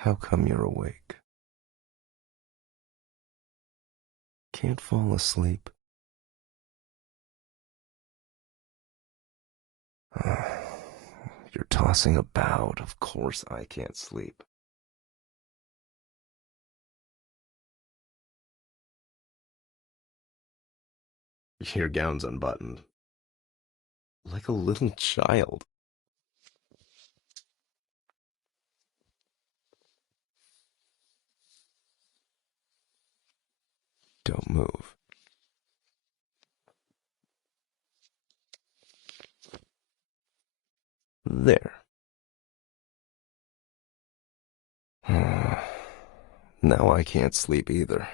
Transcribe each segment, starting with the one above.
How come you're awake? Can't fall asleep? You're tossing about. Of course I can't sleep. Your gown's unbuttoned. Like a little child. Don't move. There. Now I can't sleep either.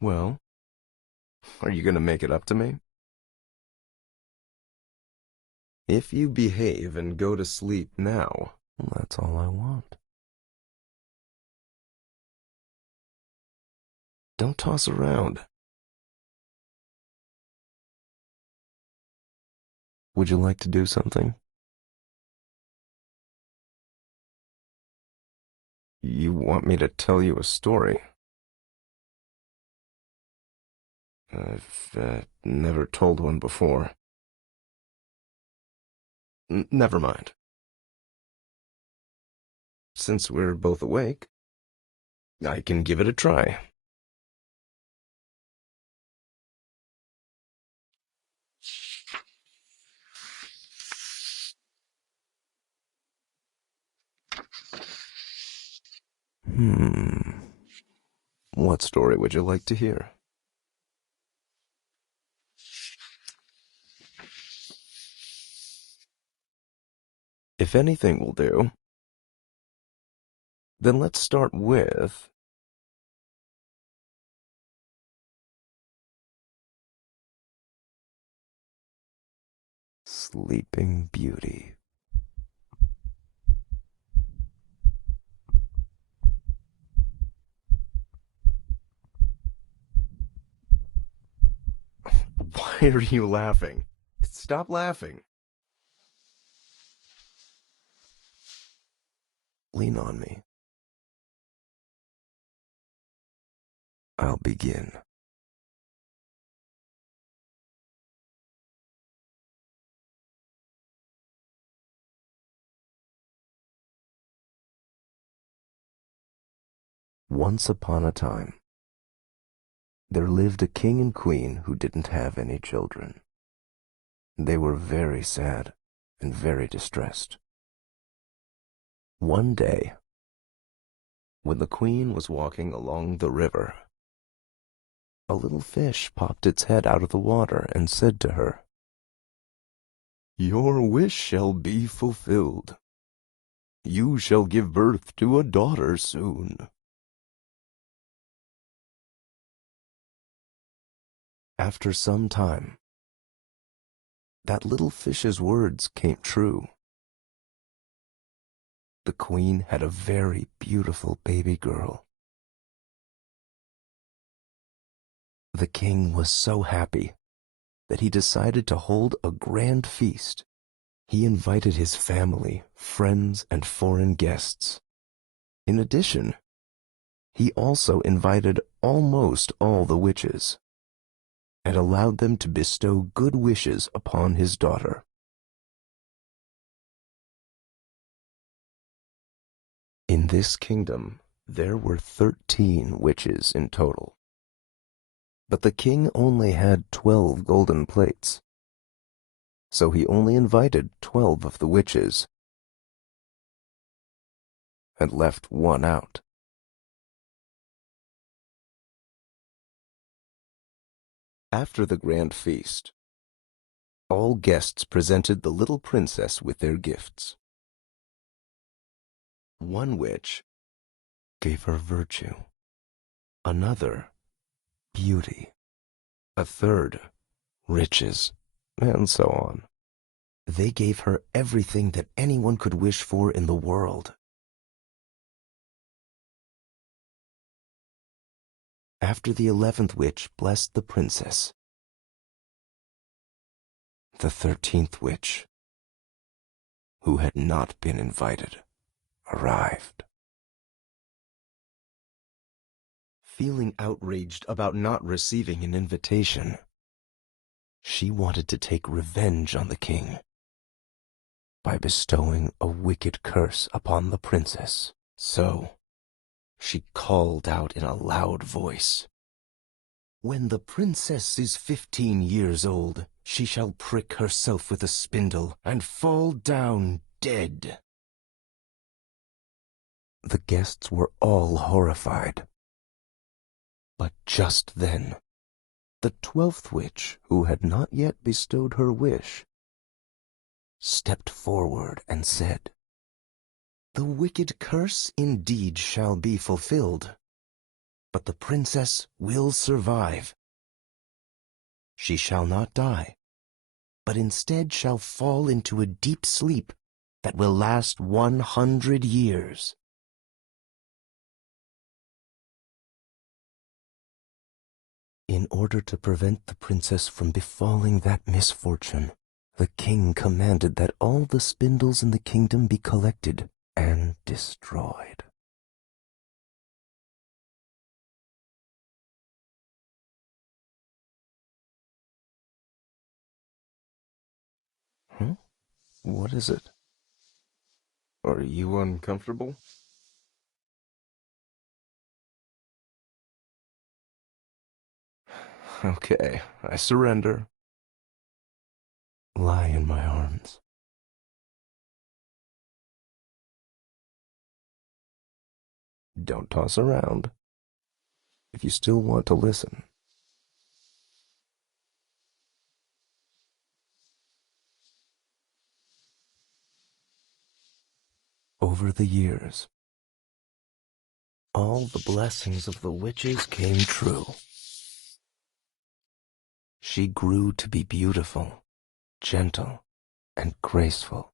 Well, are you gonna make it up to me? If you behave and go to sleep now, that's all I want. Don't toss around. Would you like to do something? You want me to tell you a story? I've never told one before. Never mind. Since we're both awake, I can give it a try. What story would you like to hear? If anything will do, then let's start with Sleeping Beauty. Why are you laughing? Stop laughing. Lean on me. I'll begin. Once upon a time, there lived a king and queen who didn't have any children. They were very sad and very distressed. One day, when the queen was walking along the river, a little fish popped its head out of the water and said to her, "Your wish shall be fulfilled. You shall give birth to a daughter soon." After some time, that little fish's words came true. The queen had a very beautiful baby girl. The king was so happy that he decided to hold a grand feast. He invited his family, friends, and foreign guests. In addition, he also invited almost all the witches and allowed them to bestow good wishes upon his daughter. In this kingdom, there were 13 witches in total, but the king only had 12 golden plates, so he only invited 12 of the witches and left one out. After the grand feast, all guests presented the little princess with their gifts. One witch gave her virtue, another beauty, a third riches, and so on. They gave her everything that anyone could wish for in the world. After the 11th witch blessed the princess, the 13th witch who had not been invited, arrived. Feeling outraged about not receiving an invitation, she wanted to take revenge on the king by bestowing a wicked curse upon the princess. So, she called out in a loud voice, "When the princess is 15 years old, she shall prick herself with a spindle and fall down dead." The guests were all horrified. But just then, the 12th witch, who had not yet bestowed her wish, stepped forward and said, "The wicked curse indeed shall be fulfilled, but the princess will survive. She shall not die, but instead shall fall into a deep sleep that will last 100 years. In order to prevent the princess from befalling that misfortune, the king commanded that all the spindles in the kingdom be collected and destroyed. Huh? What is it? Are you uncomfortable? Okay, I surrender. Lie in my arms. Don't toss around. If you still want to listen. Over the years, all the blessings of the witches came true. She grew to be beautiful, gentle, and graceful.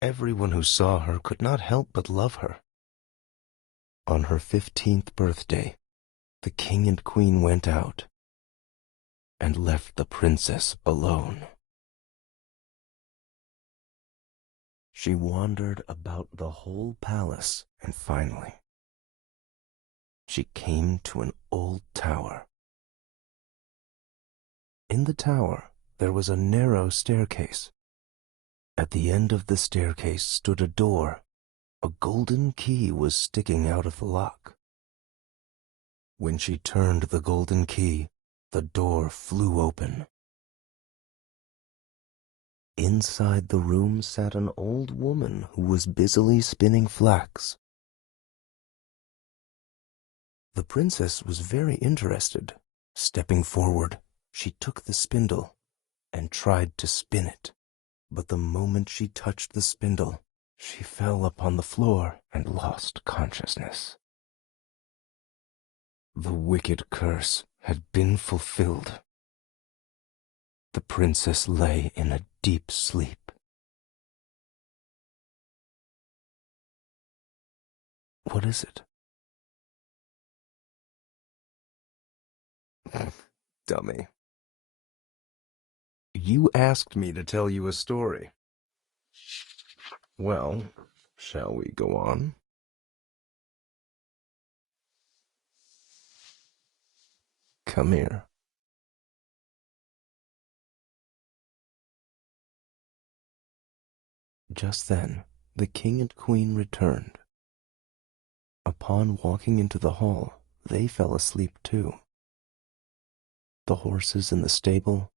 Everyone who saw her could not help but love her. On her 15th birthday, the king and queen went out and left the princess alone. She wandered about the whole palace, and finally, she came to an old tower. In the tower, there was a narrow staircase. At the end of the staircase stood a door. A golden key was sticking out of the lock. When she turned the golden key, the door flew open. Inside the room sat an old woman who was busily spinning flax. The princess was very interested. Stepping forward, she took the spindle and tried to spin it. But the moment she touched the spindle, she fell upon the floor and lost consciousness. The wicked curse had been fulfilled. The princess lay in a deep sleep. What is it? Dummy. You asked me to tell you a story. Well, shall we go on? Come here. Just then, the king and queen returned. Upon walking into the hall, they fell asleep too. The horses in the stable,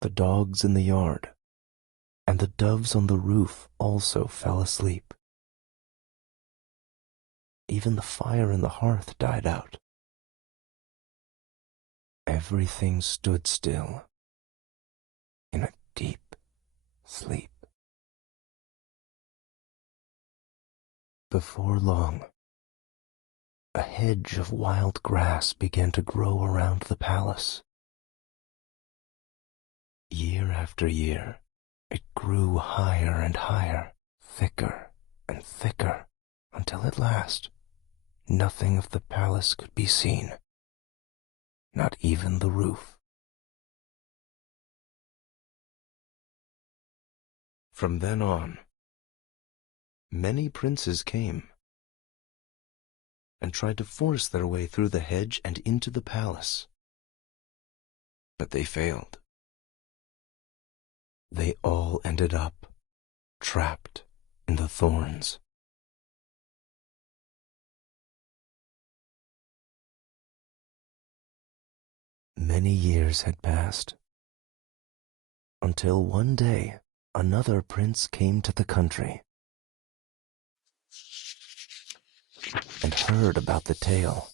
the dogs in the yard, and the doves on the roof also fell asleep. Even the fire in the hearth died out. Everything stood still in a deep sleep. Before long, a hedge of wild grass began to grow around the palace. Year after year, it grew higher and higher, thicker and thicker, until at last, nothing of the palace could be seen, not even the roof. From then on, many princes came and tried to force their way through the hedge and into the palace. But they failed. They all ended up trapped in the thorns. Many years had passed, until one day another prince came to the country and heard about the tale.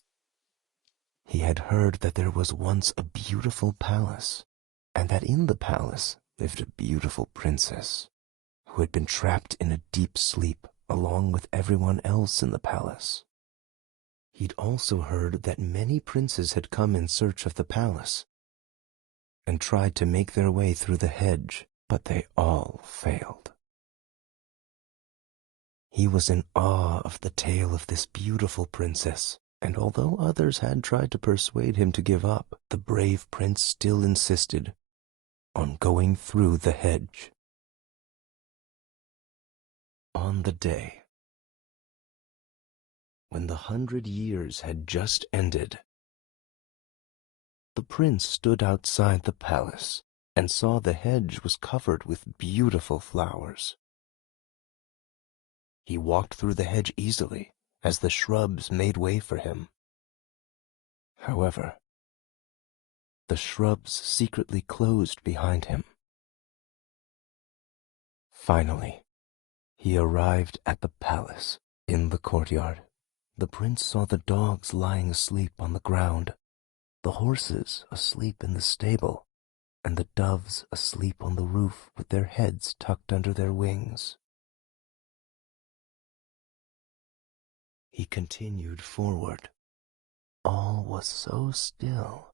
He had heard that there was once a beautiful palace, and that in the palace lived a beautiful princess who had been trapped in a deep sleep along with everyone else in the palace. He'd also heard that many princes had come in search of the palace and tried to make their way through the hedge, but they all failed. He was in awe of the tale of this beautiful princess, and although others had tried to persuade him to give up, the brave prince still insisted on going through the hedge. On the day when the 100 years had just ended, the prince stood outside the palace and saw the hedge was covered with beautiful flowers. He walked through the hedge easily as the shrubs made way for him. However, the shrubs secretly closed behind him. Finally, he arrived at the palace. In the courtyard, the prince saw the dogs lying asleep on the ground, the horses asleep in the stable, and the doves asleep on the roof with their heads tucked under their wings. He continued forward. All was so still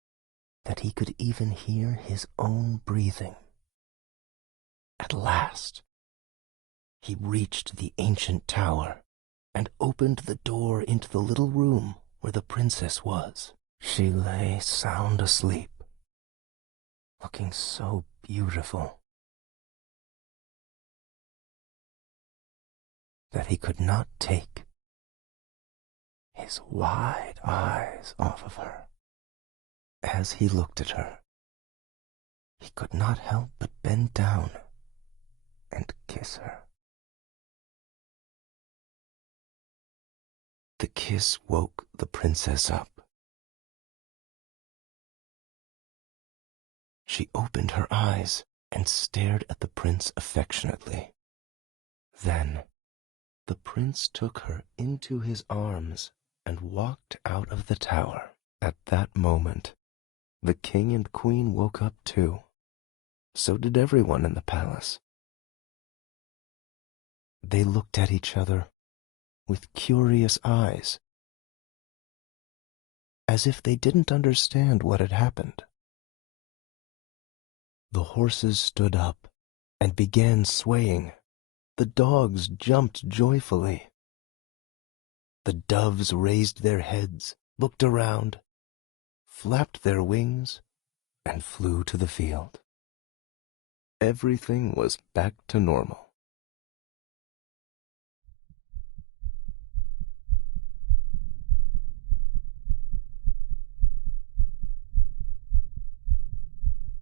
that he could even hear his own breathing. At last, he reached the ancient tower and opened the door into the little room where the princess was. She lay sound asleep, looking so beautiful that he could not take his wide eyes off of her. As he looked at her, he could not help but bend down and kiss her. The kiss woke the princess up. She opened her eyes and stared at the prince affectionately. Then the prince took her into his arms and walked out of the tower. At that moment, the king and queen woke up too. So did everyone in the palace. They looked at each other with curious eyes, as if they didn't understand what had happened. The horses stood up and began swaying. The dogs jumped joyfully. The doves raised their heads, looked around, flapped their wings, and flew to the field. Everything was back to normal.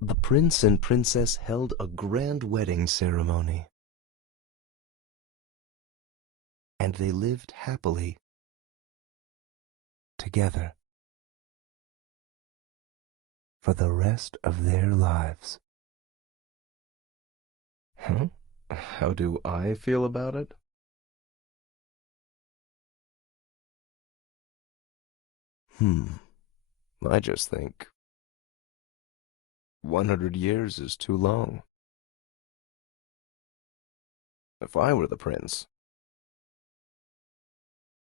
The prince and princess held a grand wedding ceremony, and they lived happily together for the rest of their lives. Huh? How do I feel about it? I just think 100 years is too long. If I were the prince,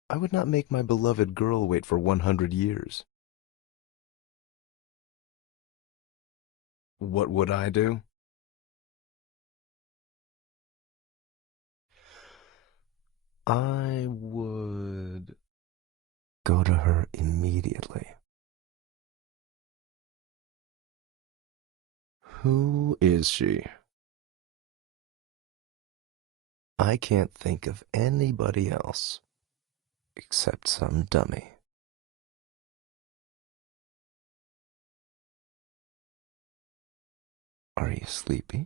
I would not make my beloved girl wait for 100 years. What would I do? I would go to her immediately. Who is she? I can't think of anybody else except some dummy. Are you sleepy?